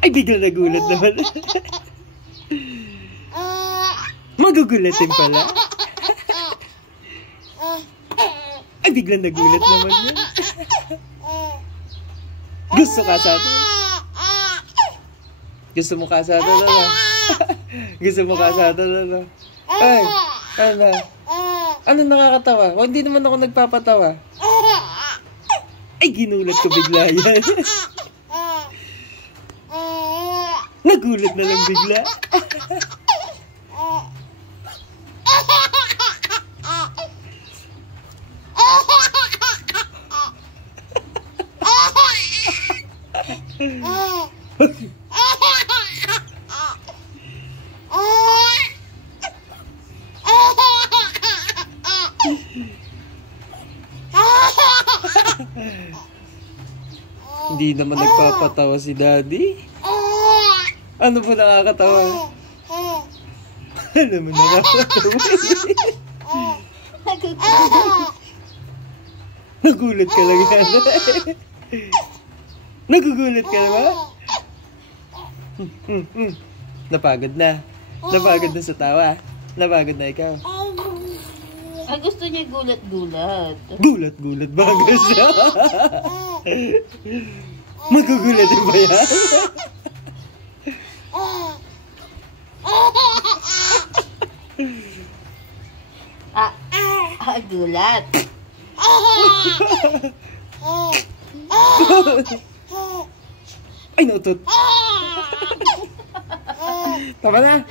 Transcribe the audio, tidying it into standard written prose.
Ay, bigla nagulat naman. Magugulatin pala. Ay, bigla nagulat naman yan. Gusto ka sa ito? Gusto mo ka sa ito, Lola? Gusto mo ka sa ito, Lola? Ay, ano? Ano nakakatawa? O, hindi naman ako nagpapatawa. Ay, ginulat ko bigla yan. Nagulat na lang bigla. Hindi naman nagpapatawa si Daddy. Ano po nakakatawa? Ano mo nakakatawa? Nagulat ka lang yan. Nagugulat ka ba? Napagod na. Napagod na sa tawa. Napagod na ikaw. Ay, gusto niya gulat-gulat. Gulat-gulat ba gusto? Magugulat din ba yan? Gulat. Ay, nautot. Tama na.